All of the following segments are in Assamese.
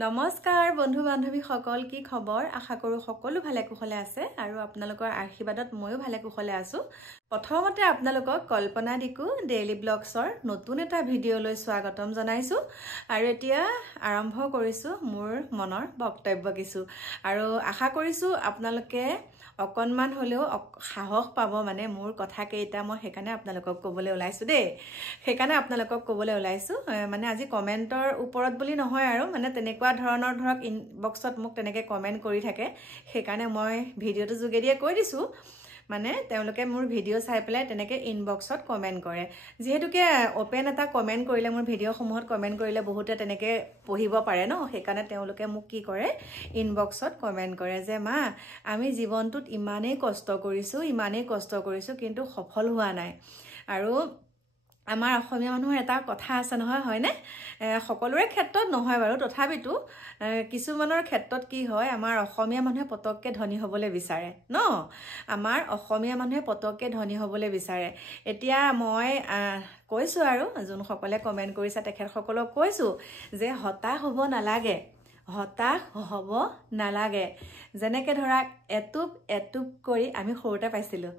নমস্কাৰ বন্ধু বান্ধৱী সকল কি খবৰ আশা কৰো সকলো ভালে কুশলে আছে আৰু আপোনালোকৰ আশীৰ্বাদত ময়ো ভালে কুশলে আছো প্ৰথমতে আপোনালোকক কল্পনা দিকু ডেইলি ব্লগছৰ নতুন এটা ভিডিঅ'লৈ স্বাগতম জনাইছো আৰু এতিয়া আৰম্ভ কৰিছো মোৰ মনৰ বক্তব্য কিছু আৰু আশা কৰিছো আপোনালোকে অকনমান হলেও সাহস পাব মানে মোৰ কথা কেইটা মই হেকানে আপোনালোকক কবলৈ ওলাইছো দে হেকানে আপোনালোকক কবলৈ ওলাইছো মানে আজি কমেন্টৰ ওপৰত বুলি নহয় আৰু মানে তেনেকুৱা ধৰণৰ ধৰক ইনবক্সত মোক তেনেকে কমেন্ট কৰি থাকে হেকানে মই ভিডিঅটো যোগেদিয়ে কৈ দিছো মানে তেওঁলোকে মোৰ ভিডিঅ' চাই পেলাই তেনেকে ইনবক্সত কমেন্ট কৰে যেহেতুকে ওপেন এটা কমেন্ট কৰিলে মোৰ ভিডিঅ' সমূহত কমেন্ট কৰিলে বহুতে তেনেকে পঢ়িব পাৰে ন হেকানে তেওঁলোকে মোক কি কৰে ইনবক্সত কমেন্ট কৰে যে মা আমি জীৱনটোত ইমানেই কষ্ট কৰিছো কিন্তু সফল হোৱা নাই আৰু আমাৰ অসমীয়া মানুহৰ এটা কথা আছে নহয় হয়নে সকলোৰে ক্ষেত্ৰত নহয় বাৰু তথাপিতো কিছুমানৰ ক্ষেত্ৰত কি হয় আমাৰ অসমীয়া মানুহে পতককে ধনী হ'বলৈ বিচাৰে ন আমাৰ অসমীয়া মানুহে পতককে ধনী হ'বলৈ বিচাৰে এতিয়া মই কৈছো আৰু যোন সকলে কমেন্ট কৰিছে তেখেত সকলক কৈছো যে হতাশ হ'ব নালাগে যেনেকে ধৰা এটুপ কৰি আমি সৰুতে পাইছিলো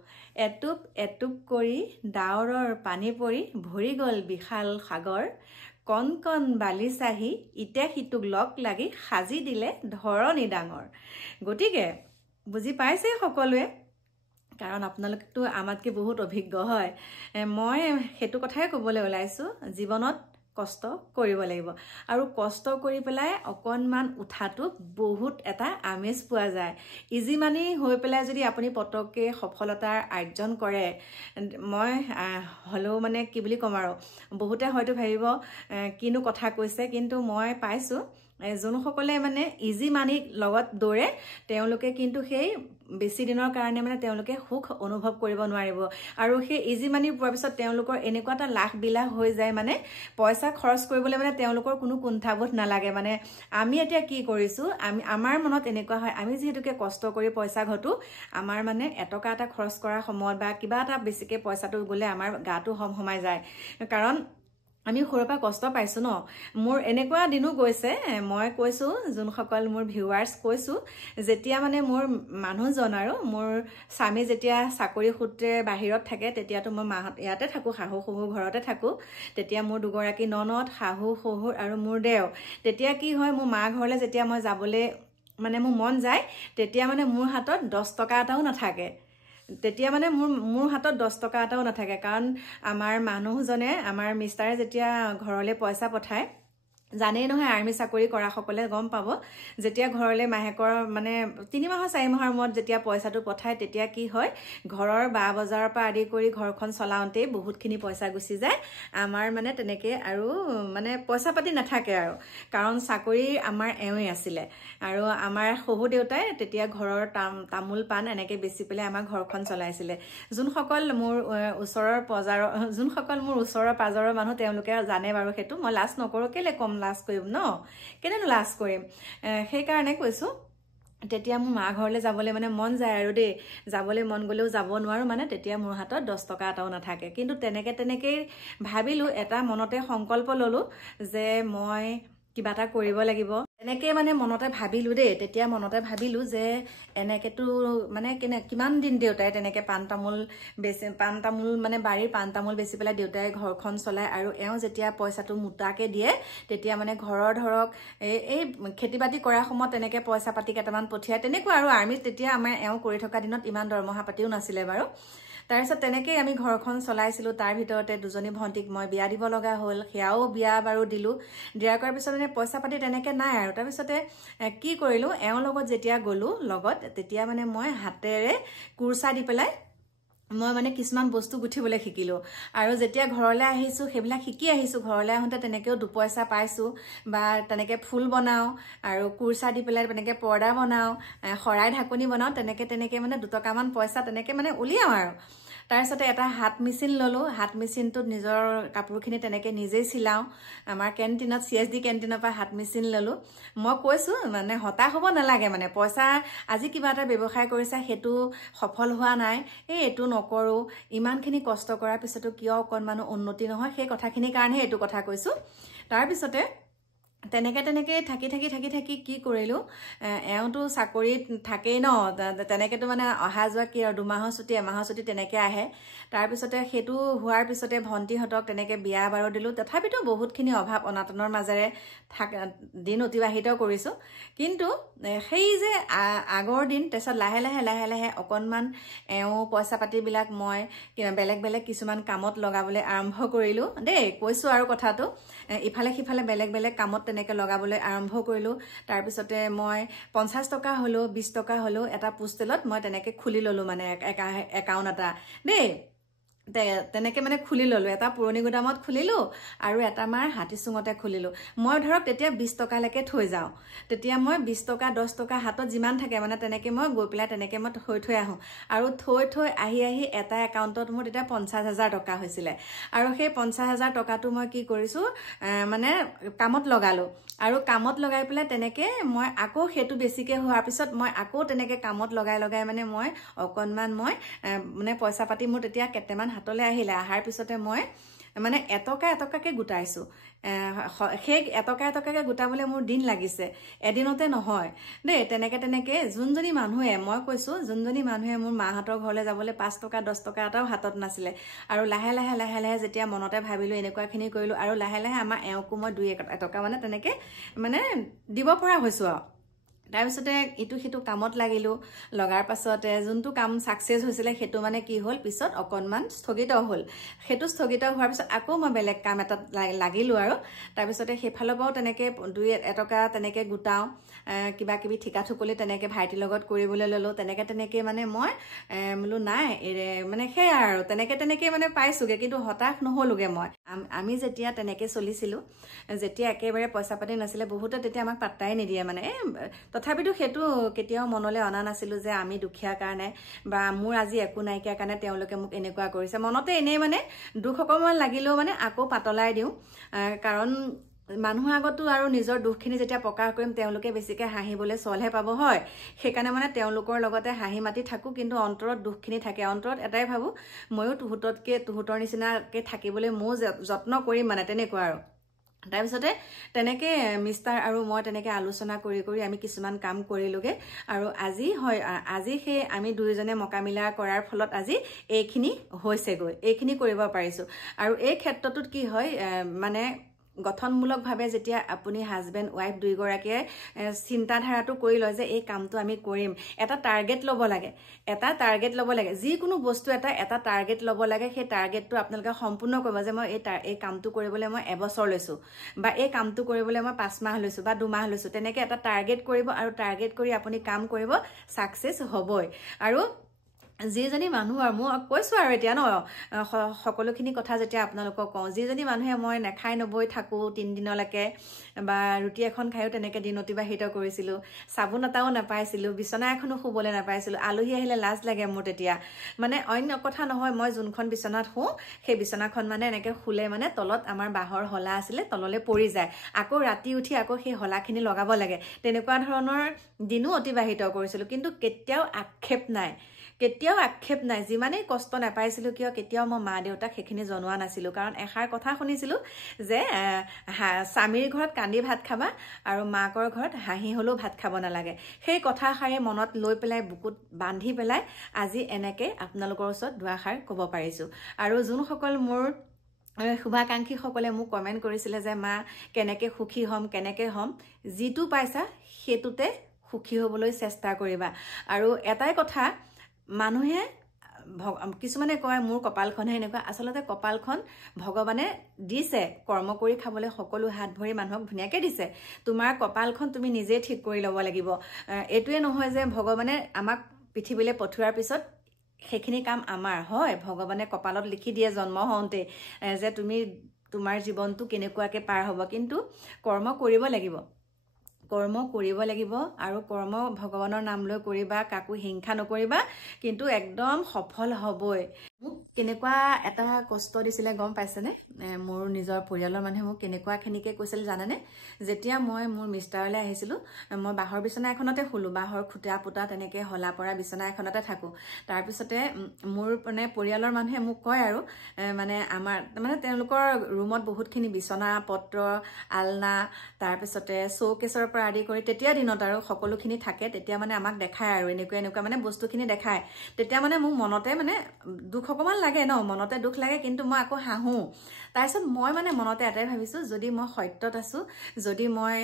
এটুপ কৰি ডাৱৰৰ পানী পৰি ভৰি গল বিশাল সাগৰ কণ বালি চাহি ইতে সিটোক লগ লাগি সাজি দিলে ধৰণী ডাঙৰ গতিকে বুজি পাইছে সকলোৱে কাৰণ আপোনালোকটো আমাতকে বহুত অভিজ্ঞ হয় মই হেতু কথাই ক'বলৈ ওলাইছো জীৱনত কষ্ট কৰিব লাগিব আৰু কষ্ট কৰি পেলাই অকনমান উঠাটো বহুত এটা আমেজ পোৱা যায় ইজি মানি হৈ পেলাই যদি আপুনি পটককে সফলতাৰ আৰ্জন কৰে মই হলো মানে কি বুলি কম আৰু বহুতে হয়তো ভাবিব কিনো কথা কৈছে কিন্তু মই পাইছো যোন সকলে মানে ইজি মানি লগত দৌৰে তেওঁলোকে কিন্তু সেই বেছি দিনৰ কাৰণে মানে তেওঁলোকে সুখ অনুভৱ কৰিব নোৱাৰিব আৰু সেই ইজি মানি পোৱাৰ পিছত তেওঁলোকৰ এনেকুৱা এটা লাখ বিলাহ হৈ যায় মানে পইচা খৰচ কৰিবলৈ মানে তেওঁলোকৰ কোনো কুণ্ঠাবোধ নালাগে মানে আমি এতিয়া কি কৰিছো আমাৰ মনত এনেকুৱা হয় আমি যেহেতুকে কষ্ট কৰি পইচা ঘটো আমাৰ মানে এটকা এটা খৰচ কৰাৰ সময়ত বা কিবা এটা বেছিকে পইচাটো গলে আমাৰ গাটো হমহমাই যায় কাৰণ আমি সৰুৰ পৰা কষ্ট পাইছো ন মোৰ এনেকুৱা দিনো গৈছে মই কৈছো যোন সকল মোৰ ভিউৱাৰ্ছ কৈছো যেতিয়া মানে মোৰ মানুহজন আৰু মোৰ স্বামী যেতিয়া চাকৰি সূত্ৰে বাহিৰত থাকে তেতিয়াতো মই মাহত ইয়াতে থাকো শাহু শহুৰ ঘৰতে থাকো তেতিয়া মোৰ দুগৰাকী ননদ শাহু শহুৰ আৰু মোৰ দেও তেতিয়া কি হয় মোৰ মা ঘৰলে যেতিয়া মই যাবলৈ মানে মোৰ মন যায় তেতিয়া মানে মোৰ হাতত 10 টকা এটাও নাথাকে তেতিয়া মানে মোৰ হাতত 10 টকা এটাও নাথাকে কাৰণ আমাৰ মানুহজনে আমাৰ মিষ্টাৰে যেতিয়া ঘৰলে পইচা পঠায় জানেই নহয় আৰ্মি চাকৰি কৰা সকলে গম পাব যেতিয়া ঘৰলে মাহেকৰ মানে 3 মাহ 4 মাহৰ মূৰত যেতিয়া পইচাটো পঠায় তেতিয়া কি হয় ঘৰৰ বা বজাৰৰ পৰা আদি কৰি ঘৰখন চলাওঁতে বহুতখিনি পইচা গুচি যায় আমাৰ মানে তেনেকে আৰু মানে পইচা পাতি নাথাকে আৰু কাৰণ চাকৰি আমাৰ এওঁই আছিলে আৰু আমাৰ শহু দেউতাই তেতিয়া ঘৰৰ তামুল পাণ এনেকে বেচি পেলাই আমাৰ ঘৰখন চলাইছিলে যোন সকল মোৰ ওচৰৰ পাজৰৰ মানুহ তেওঁলোকে জানে বাৰু হেতু মই লাজ নকৰো কেলে কম লাজ কৰিম ন কেনেনো লাজ কৰিম সেই কাৰণে কৈছো তেতিয়া মোৰ মা ঘৰলে যাবলৈ মানে মন যায় আৰু দেই যাবলৈ মন গলেও যাব নোৱাৰো মানে তেতিয়া মোৰ হাতত 10 টকা এটাও নাথাকে কিন্তু তেনেকে ভাবিলো এটা মনতে সংকল্প ললো যে মই কিবা এটা কৰিব লাগিব এনেকে মানে মনতে ভাবিলো দেই তেতিয়া মনতে ভাবিলো যে এনেকেটো মানে কিমান দিন দেউতাই তেনেকে পান তামুল মানে বাৰীৰ পান তামুল বেচি পেলাই দেউতাই ঘৰখন চলাই আৰু এওঁ যেতিয়া পইচাটো মুটাকে দিয়ে তেতিয়া মানে ঘৰৰ ধৰক এই খেতি বাতি কৰাৰ সময়ত তেনেকে পইচা পাতি কেইটামান পঠিয়াই তেনেকুৱা আৰু আৰ্মিত তেতিয়া আমাৰ এওঁ কৰি থকা দিনত ইমান দৰমহা পাতিও নাছিলে বাৰু তাৰপিছত তেনেকেই আমি ঘৰখন চলাইছিলো তাৰ ভিতৰতে দুজনী ভণ্টিক মই বিয়া দিব লগা হ'ল সেয়াও বিয়া বাৰু দিলো দিয়াৰ কৰাৰ পিছত মানে পইচা পাতি তেনেকে নাই আৰু তাৰপিছতে কি কৰিলো এওঁৰ লগত যেতিয়া গলো লগত তেতিয়া মানে মই হাতেৰে কুৰচা দি পেলাই মই মানে কিছুমান বস্তু গুঠিবলৈ শিকিলো আৰু যেতিয়া ঘৰলৈ আহিছো সেইবিলাক শিকি আহিছো ঘৰলৈ আহোঁতে তেনেকেও 2 পইচা পাইছো বা তেনেকে ফুল বনাও আৰু কুৰচা দি পেলাই তেনেকে পৰ্দা বনাও খৰাই ঢাকনি বনাও তেনেকে মানে 2 টকামান পইচা তেনেকে মানে উলিয়াও আৰু তাৰপিছতে এটা হাত মেচিন ললো হাত মেচিনটোত নিজৰ কাপোৰখিনি তেনেকে নিজেই চিলাও আমাৰ কেন্টিনত CSD কেন্টিনৰ পৰা হাত মেচিন ললো মই কৈছো মানে হতাশ হ'ব নালাগে মানে পইচা আজি কিবা এটা ব্যৱসায় কৰিছা হেতু সফল হোৱা নাই এটো নকৰো ইমানখিনি কষ্ট কৰাৰ পিছতো কিয় অকনমানো উন্নতি নহয় সেই কথাখিনিৰ কাৰণে এটো কথা কৈছো তাৰ পিছতে তেনেকে থাকি কি কৰিলোঁ, এওঁতো চাকৰিত থাকেই ন, তেনেকেতো মানে অহা যোৱা কি আৰু 2 মাহৰ ছুটি 1 মাহৰ ছুটি তেনেকৈ আহে। তাৰপিছতে সেইটো হোৱাৰ পিছতে ভণ্টিহঁতক তেনেকৈ বিয়া বাৰু দিলোঁ। তথাপিতো বহুতখিনি অভাৱ অনাটনৰ মাজেৰে দিন অতিবাহিত কৰিছোঁ। কিন্তু সেই যে আগৰ দিন, তাৰপিছত লাহে লাহে অকণমান এওঁ পইচা পাতিবিলাক মই বেলেগ কিছুমান কামত লগাবলৈ আৰম্ভ কৰিলোঁ দেই। কৈছোঁ আৰু কথাটো, ইফালে সিফালে বেলেগ কামত তেনেকৈ লগাবলৈ আৰম্ভ কৰিলোঁ। তাৰপিছতে মই 50 টকা হ'লেও 20 টকা হ'লেও এটা পোষ্টেলত মই তেনেকৈ খুলি ল'লোঁ, মানে একাউণ্ট এটা দেই। তেনেকৈ মানে খুলি ল'লোঁ। এটা পুৰণি গুদামত খুলিলোঁ আৰু এটা মাৰ হাতীচুঙতে খুলিলোঁ। মই ধৰক তেতিয়া 20 টকালৈকে থৈ যাওঁ। তেতিয়া মই 20 টকা 10 টকা হাতত যিমান থাকে মানে তেনেকৈ মই গৈ পেলাই তেনেকৈ মই থৈ আহোঁ। আৰু থৈ আহি এটা একাউণ্টত মোৰ তেতিয়া 50,000 টকা হৈছিলে। আৰু সেই 50,000 টকাটো মই কি কৰিছোঁ, মানে কামত লগালোঁ। আৰু কামত লগাই পেলাই তেনেকৈ মই আকৌ সেইটো বেছিকৈ হোৱাৰ পিছত মই আকৌ তেনেকৈ কামত লগাই মানে মই অকণমান মানে পইচা পাতি মোৰ তেতিয়া কেইটামান হাতলৈ আহিলে। অহাৰ পিছতে মই মানে এটকাকৈ গোটাইছোঁ। সেই এটকাকৈ গোটাবলৈ মোৰ দিন লাগিছে, এদিনতে নহয় দেই। তেনেকৈ যোনজনী মানুহে, মই কৈছোঁ যোনজনী মানুহে মোৰ মাহঁতৰ ঘৰলৈ যাবলৈ 5 টকা 10 টকা এটাও হাতত নাছিলে, আৰু লাহে লাহে যেতিয়া মনতে ভাবিলোঁ এনেকুৱাখিনি কৰিলোঁ, আৰু লাহে আমাৰ এওঁকো মই 2 টকা মানে তেনেকৈ মানে দিব পৰা হৈছোঁ আৰু। তাৰপিছতে ইটো সিটো কামত লাগিলোঁ। লগাৰ পাছতে যোনটো কাম ছাকচেছ হৈছিলে সেইটো মানে কি হ'ল, পিছত অকণমান স্থগিত হ'ল। সেইটো স্থগিত হোৱাৰ পিছত আকৌ মই বেলেগ কাম এটাত লাগিলোঁ আৰু। তাৰপিছতে সেইফালৰ পৰাও তেনেকৈ 2 টকা তেনেকৈ গোটাওঁ, কিবা কিবি ঠিকা ঠুকলি তেনেকৈ ভাইটিৰ লগত কৰিবলৈ ল'লোঁ। তেনেকৈ মানে মই বোলো নাই মানে সেয়া আৰু তেনেকৈ মানে পাইছোঁগৈ। কিন্তু হতাশ নহ'লোগৈ মই। আমি যেতিয়া তেনেকৈ চলিছিলোঁ, যেতিয়া একেবাৰে পইচা পাতি নাছিলে, বহুতে তেতিয়া আমাক পাত্তাই নিদিয়ে মানে। তথাপিতো সেইটো কেতিয়াও মনলৈ অনা নাছিলোঁ যে আমি দুখীয়া কাৰণে বা মোৰ আজি একো নাইকিয়া কাৰণে তেওঁলোকে মোক এনেকুৱা কৰিছে। মনতে এনেই মানে দুখ অকণমান লাগিলেও মানে আকৌ পাতলাই দিওঁ, কাৰণ মানুহৰ আগতো আৰু নিজৰ দুখখিনি যেতিয়া প্ৰকাশ কৰিম তেওঁলোকে বেছিকৈ হাঁহিবলৈ চলহে পাব, হয়। সেইকাৰণে মানে তেওঁলোকৰ লগতে হাঁহি মাতি থাকোঁ, কিন্তু অন্তৰত দুখখিনি থাকে। অন্তৰত এটাই ভাবোঁ, ময়ো তুহঁতৰ নিচিনাকৈ থাকিবলৈ ময়ো যত্ন কৰিম, মানে তেনেকুৱা আৰু। তাৰপিছতে তেনেকৈ মিষ্টাৰ আৰু মই তেনেকৈ আলোচনা কৰি আমি কিছুমান কাম কৰিলোঁগৈ। আৰু আজি সেই আমি দুয়োজনে মকামিলা কৰাৰ ফলত আজি এইখিনি হৈছেগৈ, এইখিনি কৰিব পাৰিছোঁ। আৰু এই ক্ষেত্ৰটোত কি হয়, মানে গঠনমূলকভাৱে যেতিয়া আপুনি হাজবেণ্ড ৱাইফ দুয়োগৰাকীয়ে চিন্তাধাৰাটো কৰি লয় যে এই কামটো আমি কৰিম, এটা টাৰ্গেট ল'ব লাগে। যিকোনো বস্তু এটা টাৰ্গেট ল'ব লাগে। সেই টাৰ্গেটটো আপোনালোকে সম্পূৰ্ণ কৰিব, যে মই এই কামটো কৰিবলৈ মই 1 বছৰ লৈছোঁ, বা এই কামটো কৰিবলৈ মই 5 মাহ লৈছোঁ বা 2 মাহ লৈছোঁ। তেনেকৈ এটা টাৰ্গেট কৰিব, আৰু টাৰ্গেট কৰি আপুনি কাম কৰিব, ছাকচেছ হ'বই। আৰু যিজনী মানুহ, আৰু মই কৈছোঁ আৰু এতিয়া ন সকলোখিনি কথা যেতিয়া আপোনালোকক কওঁ, যিজনী মানুহে মই নেখাই নবৈ থাকোঁ 3 দিনলৈকে, বা ৰুটি এখন খায়ো তেনেকৈ দিন অতিবাহিত কৰিছিলোঁ, চাবোন এটাও নাপাইছিলোঁ, বিচনা এখনো শুবলৈ নাপাইছিলোঁ। আলহী আহিলে লাজ লাগে মোৰ তেতিয়া। মানে অন্য কথা নহয়, মই যোনখন বিচনাত শুওঁ সেই বিচনাখন মানে এনেকৈ শুলে মানে তলত আমাৰ বাঁহৰ শলা আছিলে, তললৈ পৰি যায়। আকৌ ৰাতি উঠি আকৌ সেই শলাখিনি লগাব লাগে। তেনেকুৱা ধৰণৰ দিনো অতিবাহিত কৰিছিলোঁ। কিন্তু কেতিয়াও আক্ষেপ নাই। যিমানেই কষ্ট নাপাইছিলোঁ কিয়, কেতিয়াও মই মা দেউতাক সেইখিনি জনোৱা নাছিলোঁ। কাৰণ এষাৰ কথা শুনিছিলোঁ যে স্বামীৰ ঘৰত কান্দি ভাত খাবা, আৰু মাকৰ ঘৰত হাঁহি হ'লেও ভাত খাব নালাগে। সেই কথাষাৰে মনত লৈ পেলাই, বুকুত বান্ধি পেলাই আজি এনেকৈ আপোনালোকৰ ওচৰত দুআষাৰ ক'ব পাৰিছোঁ। আৰু যোনসকল মোৰ শুভাকাংক্ষীসকলে মোক কমেণ্ট কৰিছিলে যে মা কেনেকৈ সুখী হ'ম, যিটো পাইছা সেইটোতে সুখী হ'বলৈ চেষ্টা কৰিবা। আৰু এটাই কথা, মানুহে কিছুমানে কয় মোৰ কপালখনহে এনেকুৱা। আচলতে কপালখন ভগৱানে দিছে কৰ্ম কৰি খাবলৈ, সকলো হাত ভৰি মানুহক ধুনীয়াকৈ দিছে। তোমাৰ কপালখন তুমি নিজেই ঠিক কৰি ল'ব লাগিব। এইটোৱে নহয় যে ভগৱানে আমাক পৃথিৱীলৈ পঠিওৱাৰ পিছত সেইখিনি কাম আমাৰ হয়। ভগৱানে কপালত লিখি দিয়ে জন্ম হওঁতে যে তোমাৰ জীৱনটো কেনেকুৱাকৈ পাৰ হ'ব, কিন্তু কৰ্ম কৰিব লাগিব। কৰ্ম কৰিব লাগিব আৰু কৰ্ম ভগৱানৰ নাম লৈ কৰিবা, কাকো হিংসা নকৰিবা, কিন্তু একদম সফল হ'বই। মোক কেনেকুৱা এটা কষ্ট দিছিলে গম পাইছেনে? মোৰ নিজৰ পৰিয়ালৰ মানুহে মোক কেনেকুৱাখিনিকে কৈছিল জানেনে? যেতিয়া মই মোৰ মিষ্টাৰলৈ আহিছিলোঁ, মই বাঁহৰ বিচনা এখনতে শুলোঁ, বাঁহৰ খুটা পুটা তেনেকৈ হলা পৰা বিচনা এখনতে থাকোঁ। তাৰপিছতে মোৰ মানে পৰিয়ালৰ মানুহে মোক কয় আৰু মানে তেওঁলোকৰ ৰুমত বহুতখিনি বিচনা পত্ৰ, আলনা, তাৰপিছতে শ্ব'কেছৰ পৰা আদি কৰি তেতিয়া দিনত আৰু সকলোখিনি থাকে। তেতিয়া মানে আমাক দেখায় আৰু এনেকুৱা মানে বস্তুখিনি দেখায়। তেতিয়া মানে মোৰ মনতে মানে দুখ অকণমান লাগে ন, মনতে দুখ লাগে, কিন্তু মই আকৌ হাঁহোঁ। তাৰপিছত মই মানে মনতে এটাই ভাবিছোঁ, যদি মই সত্যত আছোঁ, যদি মই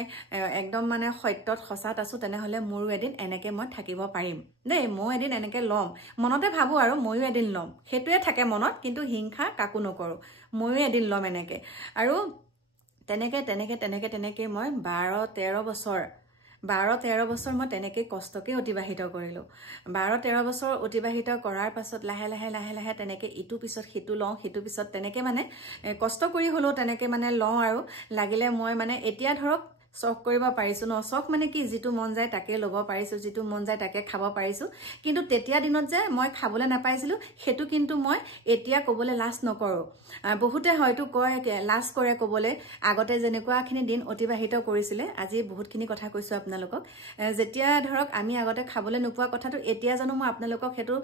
একদম মানে সত্যত সঁচাত আছোঁ, তেনেহ'লে মোৰো এদিন এনেকৈ মই থাকিব পাৰিম দেই, ময়ো এদিন এনেকৈ ল'ম। মনতে ভাবোঁ আৰু ময়ো এদিন ল'ম, সেইটোৱে থাকে মনত, কিন্তু হিংসা কাকো নকৰোঁ, ময়ো এদিন ল'ম এনেকৈ। আৰু তেনেকৈ মই 12-13 বছৰ মই তেনেকৈ কষ্টকৈ অতিবাহিত কৰিলোঁ। 12-13 বছৰ অতিবাহিত কৰাৰ পাছত লাহে লাহে তেনেকৈ ইটোৰ পিছত সিটো লওঁ, সিটোৰ পিছত তেনেকৈ মানে কষ্ট কৰি হ'লেও তেনেকৈ মানে লওঁ। আৰু লাগিলে মই মানে এতিয়া ধৰক চখ কৰিব পাৰিছোঁ ন, চখ মানে কি, যিটো মন যায় তাকে ল'ব পাৰিছোঁ, যিটো মন যায় তাকে খাব পাৰিছোঁ। কিন্তু তেতিয়া দিনত যে মই খাবলৈ নাপাইছিলোঁ, সেইটো কিন্তু মই এতিয়া ক'বলৈ লাজ নকৰোঁ। বহুতে হয়তো কয়, লাজ কৰে ক'বলৈ, আগতে যেনেকুৱাখিনি দিন অতিবাহিত কৰিছিলে। আজি বহুতখিনি কথা কৈছোঁ আপোনালোকক। যেতিয়া ধৰক আমি আগতে খাবলৈ নোপোৱা কথাটো এতিয়া জানো মই আপোনালোকক সেইটো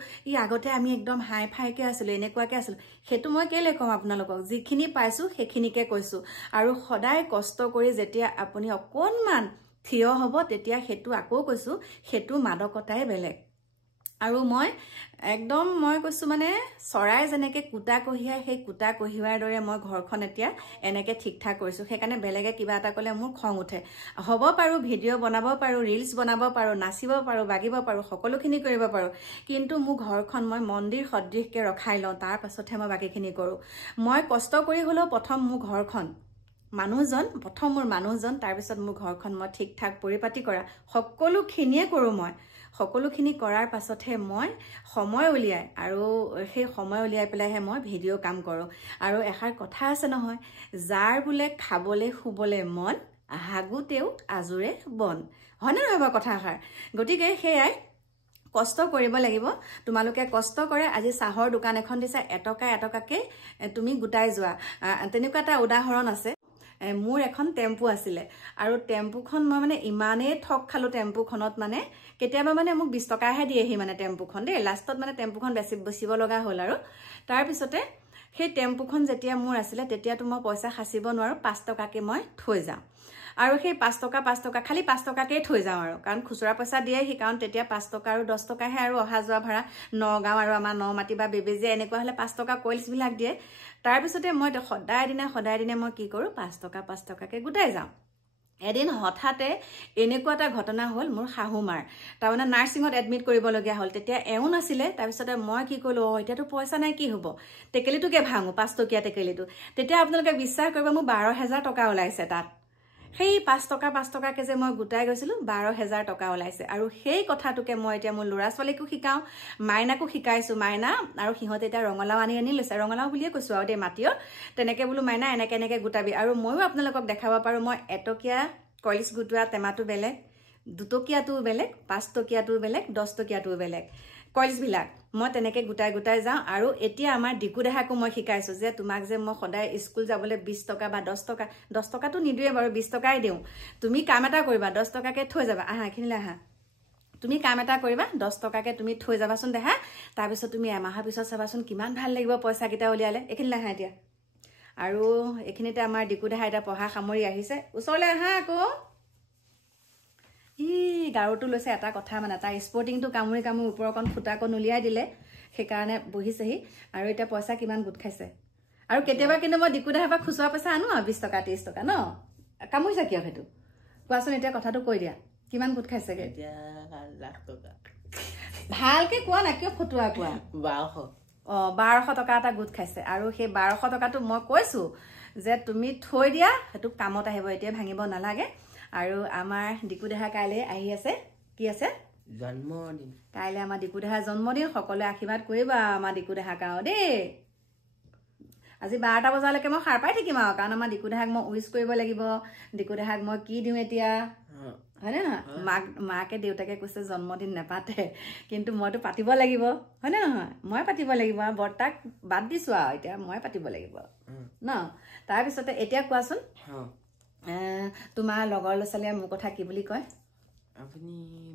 আগতে আমি একদম হাই ফাইকৈ আছিলোঁ, এনেকুৱাকৈ আছিলোঁ, সেইটো মই কেলৈ ক'ম আপোনালোকক? যিখিনি পাইছোঁ সেইখিনিকে কৈছোঁ। আৰু সদায় কষ্ট কৰি যেতিয়া আপুনি অকণমান থিয় হ'ব, তেতিয়া সেইটো আকৌ কৈছোঁ, সেইটো মাদকতাই বেলেগ। আৰু মই কৈছোঁ মানে চৰাই যেনেকৈ কুটা কঢ়িয়াই, সেই কুটা কঢ়িওৱাৰ দৰে মই ঘৰখন এতিয়া এনেকৈ ঠিক ঠাক কৰিছোঁ। সেইকাৰণে বেলেগে কিবা এটা ক'লে মোৰ খং উঠে। হ'ব পাৰোঁ, ভিডিঅ' বনাব পাৰোঁ, ৰিলচ বনাব পাৰোঁ, নাচিব পাৰোঁ, বাগিব পাৰোঁ, সকলোখিনি কৰিব পাৰোঁ, কিন্তু মোৰ ঘৰখন মই মন্দিৰ সদৃশকৈ ৰখাই লওঁ, তাৰ পাছতহে মই বাকীখিনি কৰোঁ। মই কষ্ট কৰি হ'লেও প্ৰথম মোৰ ঘৰখন, প্ৰথম মোৰ মানুহজন, তাৰপিছত মোৰ ঘৰখন মই ঠিক ঠাক পৰিপাতি কৰা, সকলোখিনিয়ে কৰোঁ মই। সকলোখিনি কৰাৰ পাছতহে মই সময় উলিয়াই, আৰু সেই সময় উলিয়াই পেলাইহে মই ভিডিঅ' কাম কৰোঁ। আৰু এষাৰ কথা আছে নহয়, যাৰ বোলে খাবলৈ শুবলৈ মন, হাগোতেও আজোৰে বন, হয়নে নহয় বাৰু কথাষাৰ? গতিকে সেয়াই, কষ্ট কৰিব লাগিব। তোমালোকে কষ্ট কৰে, আজি চাহৰ দোকান এখন দিছা, এটকাকৈ তুমি গোটাই যোৱা। তেনেকুৱা এটা উদাহৰণ আছে। মোৰ এখন টেম্পু আছিলে, আৰু টেম্পুখন মই মানে ইমানেই ঠগ খালোঁ টেম্পুখনত, মানে কেতিয়াবা মানে মোক 20 টকাহে দিয়েহি মানে টেম্পুখন দেই। লাষ্টত মানে টেম্পুখন বেচিব লগা হ'ল। আৰু তাৰপিছতে সেই টেম্পুখন যেতিয়া মোৰ আছিলে, তেতিয়াতো মই পইচা সাঁচিব নোৱাৰোঁ, 5 টকাকৈ মই থৈ যাওঁ। আৰু সেই 5 টকা খালি 5 টকাকেই থৈ যাওঁ, আৰু কাৰণ খুচুৰা পইচা দিয়েহি, কাৰণ তেতিয়া 5 টকা আৰু 10 টকাহে আৰু অহা যোৱা ভাড়া। নগাঁও আৰু আমাৰ নমাটি বা বেবেজীয়া এনেকুৱা হ'লে 5 টকা কইলছবিলাক দিয়ে। তাৰপিছতে মই সদায় দিনে মই কি কৰোঁ, 5 টকাকৈ গোটাই যাওঁ। এদিন হঠাতে এনেকুৱা এটা ঘটনা হ'ল, মোৰ শাহুমাৰ তাৰমানে নাৰ্ছিঙত এডমিট কৰিবলগীয়া হ'ল। তেতিয়া এওঁ নাছিলে। তাৰপিছতে মই কি কৰিলোঁ, এতিয়াতো পইচা নাই, কি হ'ব, টেকেলিটোকে ভাঙো, 5 টকীয়া টেকেলিটো। তেতিয়া আপোনালোকে বিশ্বাস কৰিব, মোৰ 12,000 টকা ওলাইছে তাত। সেই 5 টকাকৈ যে মই গোটাই গৈছিলোঁ, 12,000 টকা ওলাইছে। আৰু সেই কথাটোকে মই এতিয়া মোৰ ল'ৰা ছোৱালীকো শিকাওঁ, মাইনাকো শিকাইছোঁ। মাইনা আৰু সিহঁতে এতিয়া ৰঙালাও আনি লৈছে, ৰঙালাও বুলিয়ে কৈছোঁ আৰু দেই, মাটিৰ। তেনেকৈ বোলো মাইনা এনেকৈ গোটাবি। আৰু ময়ো আপোনালোকক দেখাব পাৰোঁ, মই 1 টকীয়া কইলছ গোটোৱা টেমাটো বেলেগ, 2 টকীয়াটোও বেলেগ, 5 টকীয়াটোও বেলেগ, 10 টকীয়াটোও বেলেগ কইলছবিলাক মই তেনেকৈ গোটাই যাওঁ। আৰু এতিয়া আমাৰ ডিকুদেহাকো মই শিকাইছোঁ যে তোমাক যে মই সদায় স্কুল যাবলৈ 20 টকা বা 10 টকা, 10 টকাটো নিদিওঁৱে বাৰু, 20 টকাই দিওঁ। তুমি কাম এটা কৰিবা, 10 টকাকৈ থৈ যাবা। এইখিনিলৈ আহা। তুমি কাম এটা কৰিবা, 10 টকাকৈ তুমি থৈ যাবাচোন দেহা, তাৰপিছত তুমি এমাহৰ পিছত চাবাচোন কিমান ভাল লাগিব পইচাকেইটা উলিয়ালে। এইখিনিলৈ আহা এতিয়া। আৰু এইখিনিতে আমাৰ ডিকুদেহা এতিয়া পঢ়া সামৰি আহিছে। ওচৰলৈ আহা আকৌ। গাৰুটো লৈছে। এটা কথা মানে, তাৰ স্পৰ্টিংটো কামুৰি ওপৰকণ ফুটাকণ উলিয়াই দিলে, সেইকাৰণে বহিছেহি। আৰু এতিয়া পইচা কিমান গোট খাইছে। আৰু কেতিয়াবা কিন্তু মই ডিকুদেহাৰ পৰা খুচুৰা পইচা আনো আৰু 20 টকা 30 টকা ন। কামুৰিছা কিয় সেইটো কোৱাচোন? এতিয়া কথাটো কৈ দিয়া, কিমান গোট খাইছেগে? এতিয়া 1 লাখ টকা। ভালকে কোৱা না, কিয় ফটুৱা কোৱা? 1200। 1200 টকা এটা গোট খাইছে। আৰু সেই 1200 টকাটো মই কৈছোঁ যে তুমি থৈ দিয়া, সেইটো কামত আহিব, এতিয়া ভাঙিব নালাগে। আৰু আমাৰ ডিকুদেহা কাইলৈ আহি আছে। কি আছে? জন্মদিন। কাইলৈ আমাৰ ডিকুদেহাৰ জন্মদিন। সকলোৱে আশীৰ্বাদ কৰিবা আমাৰ ডিকুদেহাক আৰু দেই। আজি 12টা বজালৈকে মই সাৰ পাই থাকিম আৰু, কাৰণ আমাৰ ডিকুদেহাক মই উইচ কৰিব লাগিব। ডিকুদেহাক মই কি দিওঁ এতিয়া? হয়নে নহয় মাকে দেউতাকে কৈছে জন্মদিন নেপাতে কিন্তু মইতো পাতিব লাগিব হয়নে নহয় মই পাতিব লাগিব আৰু বৰ্তাক বাদ দিছো আৰু এতিয়া মই পাতিব লাগিব ন তাৰপিছতে এতিয়া কোৱাচোন তোমাৰ লগৰ ল'ৰা-ছোৱালীয়ে মোৰ কথা কি বুলি কয় আপুনি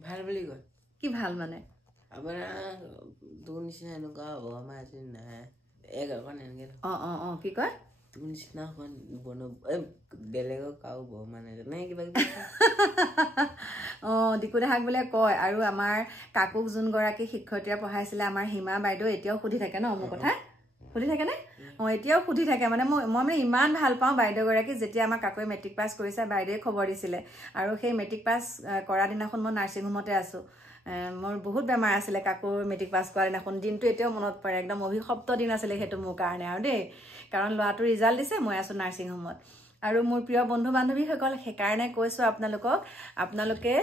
ভাল বুলি কয় কি ভাল মানে আপোনাৰ তোৰ নিচিনা এনেকুৱা হ'ব আমাৰ আজি নাই এক অকণ এনেকে কি কয় তোৰ নিচিনা অকণ বেলেগক কাও ব মানে নে কিবা দিকু দেহাক বোলে কয় আৰু আমাৰ কাকুক যোনগৰাকী শিক্ষয়িত্ৰীয়ে পঢ়াইছিলে আমাৰ হিমা বাইদেউ এতিয়াও সুধি থাকে ন মোৰ কথা সুধি থাকে নে এতিয়াও সুধি থাকে মানে মই মানে ইমান ভাল পাওঁ বাইদেউগৰাকী যেতিয়া আমাৰ কাকুৱে মেট্ৰিক পাছ কৰিছে বাইদেৱে খবৰ দিছিলে আৰু সেই মেট্ৰিক পাছ কৰা দিনাখন মই নাৰ্ছিং হোমতে আছো মোৰ বহুত বেমাৰ আছিলে কাকুৰ মেট্ৰিক পাছ কৰা দিনাখন দিনটো এতিয়াও মনত পৰে একদম অভিশপ্ত দিন আছিলে সেইটো মোৰ কাৰণে আৰু দেই কাৰণ ল'ৰাটোৰ ৰিজাল্ট দিছে মই আছো নাৰ্ছিং হোমত আৰু মোৰ প্ৰিয় বন্ধু বান্ধৱীসকল সেইকাৰণে কৈছো আপোনালোকে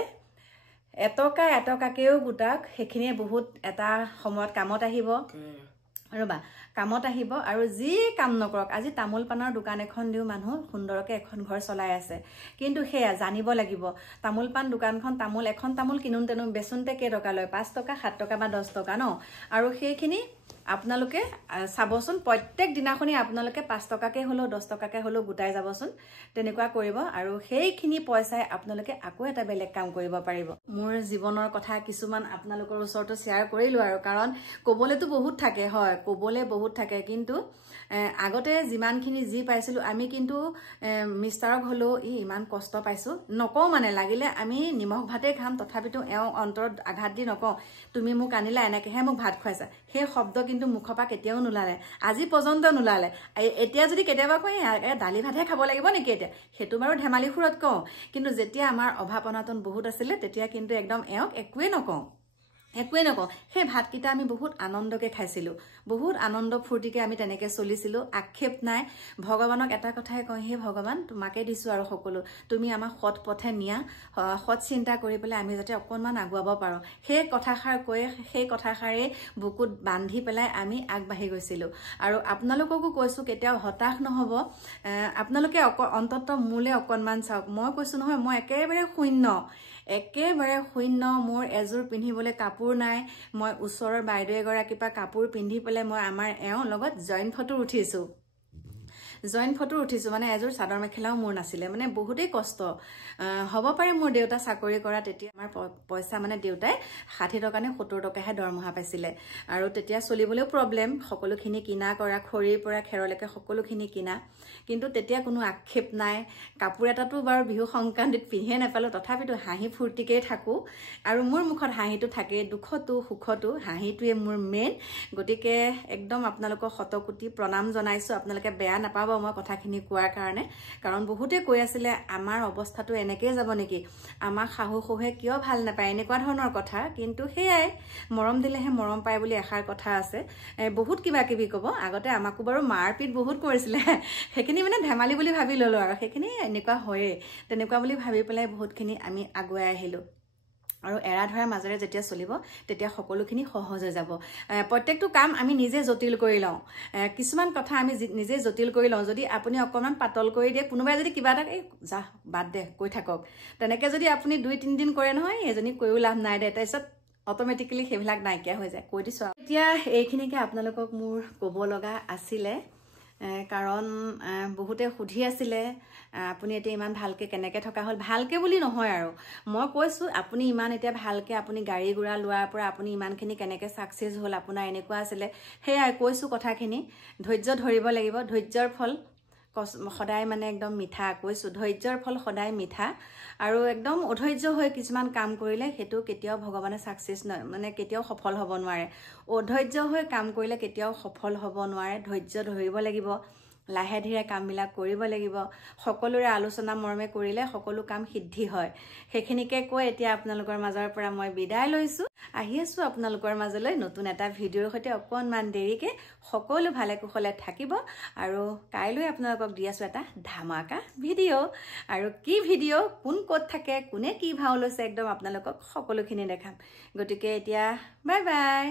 এটকাকেও গোটাক সেইখিনিয়ে বহুত এটা সময়ত কামত আহিব ৰবা কামত আহিব আৰু যি কাম নকৰক আজি তামোল পানৰ দোকান এখন দিও মানুহ সুন্দৰকে এখন ঘৰ চলাই আছে কিন্তু সেয়া জানিব লাগিব তামোল পান দোকানখন তামোল এখন তামোল কিনুন তেনো বেচুনতে কেই টকা লয় 5 টকা 7 টকা বা 10 টকা ন আৰু সেইখিনি আপোনালোকে চাবচোন প্ৰত্যেক দিনাখনি আপোনালোকে 5 টকাকে হলো 10 টকাকে হলো গোটাই যাবচোন তেনেকুৱা কৰিব আৰু সেইখিনি পইচাই আপোনালোকে আকৌ এটা বেলেগ কাম কৰিব পাৰিব মোৰ জীৱনৰ কথা কিছুমান আপোনালোকৰ ওচৰতো শেয়াৰ কৰিলো আৰু কাৰণ কবলেতো বহুত থাকে হয় কবলে বহুত থাকে কিন্তু আগতে যিমানখিনি যি পাইছিলো আমি কিন্তু মিষ্টাৰক হলো ইমান কষ্ট পাইছো নকও মানে লাগিলে আমি নিমখ ভাতে খাম তথাপিতো এও অন্তৰত আঘাত দি নকও তুমি মোক আনিলা এনেকেহে মোক ভাত খুৱাইছা সেই শব্দ কিন্তু মুখপা কেতিয়াও নুলালে আজি পৰ্যন্ত নুলালে এতিয়া যদি কেতিয়াবা কয় দালি ভাতহে খাব লাগিব নেকি এতিয়া হেতু বাৰু ধেমালি খুৰত কও কিন্তু যেতিয়া আমাৰ অভাৱ অনাটন বহুত আছিলে তেতিয়া কিন্তু একদম এওক একোৱে নকও সেই ভাতকিটা আমি বহুত আনন্দকে খাইছিলো বহুত আনন্দ ফুৰ্তিকে আমি তেনেকে চলিছিলো আক্ষেপ নাই ভগৱানক এটা কথাই কওঁ হে ভগৱান তোমাকে দিছো আৰু সকলো তুমি আমাক সৎ পথে নিয়া সৎ চিন্তা কৰি পেলাই আমি যাতে অকনমান আগুৱাব পাৰো সেই কথাষাৰ কৈ সেই কথাষাৰে বুকুত বান্ধি পেলাই আমি আগবাঢ়ি গৈছিলো আৰু আপোনালোককো কৈছো কেতিয়াও হতাশ নহব আপোনালোকে অন্তত মোলে অকনমান চাওক মই কৈছো নহয় মই একেবাৰে শূন্য মোৰ এজোৰ পিন্ধিবলৈ কাপোৰ নাই মই ওচৰৰ বাইদেউ এগৰাকীৰ পৰা কাপোৰ পিন্ধি পেলাই মই আমাৰ এওঁৰ লগত জইন ফটো উঠিছো মানে এজোৰ চাদৰ মেখেলাও মোৰ নাছিলে মানে বহুতেই কষ্ট হ'ব পাৰে মোৰ দেউতা চাকৰি কৰা তেতিয়া আমাৰ পইচা মানে দেউতাই 60 টকা নে 70 টকাহে দৰমহা পাইছিলে আৰু তেতিয়া চলিবলৈও প্ৰব্লেম সকলোখিনি কিনা কৰা খৰিৰ পৰা খেৰলৈকে সকলোখিনি কিনা কিন্তু তেতিয়া কোনো আক্ষেপ নাই কাপোৰ এটাটো বাৰু বিহু সংক্ৰান্তিত পিন্ধে নাপালো তথাপিতো হাঁহি ফূৰ্তিকেই থাকো আৰু মোৰ মুখত হাঁহিটো থাকে দুখতো সুখতো হাঁহিটোৱে মোৰ মেইন গতিকে একদম আপোনালোকক শতকোটি প্ৰণাম জনাইছো আপোনালোকে বেয়া নাপাব মই কথাখিনি কোৱাৰ কাৰণে কাৰণ বহুতে কৈ আছিলে আমাৰ অৱস্থাটো এনেকৈ যাব নেকি আমাক শাহু শহুৱে কিয় ভাল নাপায় এনেকুৱা ধৰণৰ কথা কিন্তু সেয়াই মৰম দিলেহে মৰম পায় বুলি এষাৰ কথা আছে বহুত কিবা কিবি ক'ব আগতে আমাকো বাৰু মাৰপিট বহুত কৰিছিলে সেইখিনি মানে ধেমালি বুলি ভাবি ললো আৰু সেইখিনি এনেকুৱা হয়ে তেনেকুৱা বুলি ভাবি পেলাই বহুতখিনি আমি আগুৱাই আহিলো আৰু এৰা ধৰাৰ মাজেৰে যেতিয়া চলিব তেতিয়া সকলোখিনি সহজ হৈ যাব প্ৰত্যেকটো কাম আমি নিজে জটিল কৰি লওঁ কিছুমান কথা আমি নিজে জটিল কৰি লওঁ যদি আপুনি অকণমান পাতল কৰি দিয়ে কোনোবাই যদি কিবা এটা যা বাদ দে কৈ থাকক তেনেকৈ যদি আপুনি 2-3 দিন কৰে নহয় এজনী কৈও লাভ নাই দে তাৰপিছত অট'মেটিকেলি সেইবিলাক নাইকিয়া হৈ যায় কৈ দিছোঁ এতিয়া এইখিনিকে আপোনালোকক মোৰ ক'ব লগা আছিলে কাৰণ বহুতে সুধি আছিলে আপুনি এতিয়া ইমান ভালকে কেনেকৈ থকা হ'ল ভালকে বুলি নহয় আৰু মই কৈছোঁ আপুনি ইমান এতিয়া ভালকে আপুনি গাড়ী গুৰা লোৱাৰ পৰা আপুনি ইমানখিনি কেনেকৈ ছাকচেছ হ'ল আপোনাৰ এনেকুৱা আছিলে সেয়াই কৈছোঁ কথাখিনি ধৈৰ্য ধৰিব লাগিব ধৈৰ্যৰ ফল সদায় মানে একদম মিঠা কৈছোঁ ধৈৰ্যৰ ফল সদায় মিঠা আৰু একদম অধৈৰ্য হৈ কিছুমান কাম কৰিলে সেইটো কেতিয়াও ভগৱানে ছাকচেছ মানে কেতিয়াও সফল হ'ব নোৱাৰে অধৈৰ্য হৈ কাম কৰিলে কেতিয়াও সফল হ'ব নোৱাৰে ধৈৰ্য ধৰিব লাগিব লাহে ধীৰে কামবিলাক কৰিব লাগিব সকলোৰে আলোচনা মৰ্মে কৰিলে সকলো কাম সিদ্ধি হয় সেইখিনিকে কৈ এতিয়া আপোনালোকৰ মাজৰ পৰা মই বিদায় লৈছোঁ আহি আছোঁ আপোনালোকৰ মাজলৈ নতুন এটা ভিডিঅ'ৰ সৈতে অকণমান দেৰিকে সকলো ভালে কুশলে থাকিব আৰু কাইলৈ আপোনালোকক দি আছোঁ এটা ধামাকা ভিডিঅ' আৰু কি ভিডিঅ' কোন ক'ত থাকে কোনে কি ভাও লৈছে একদম আপোনালোকক সকলোখিনি দেখাম গতিকে এতিয়া বাই বাই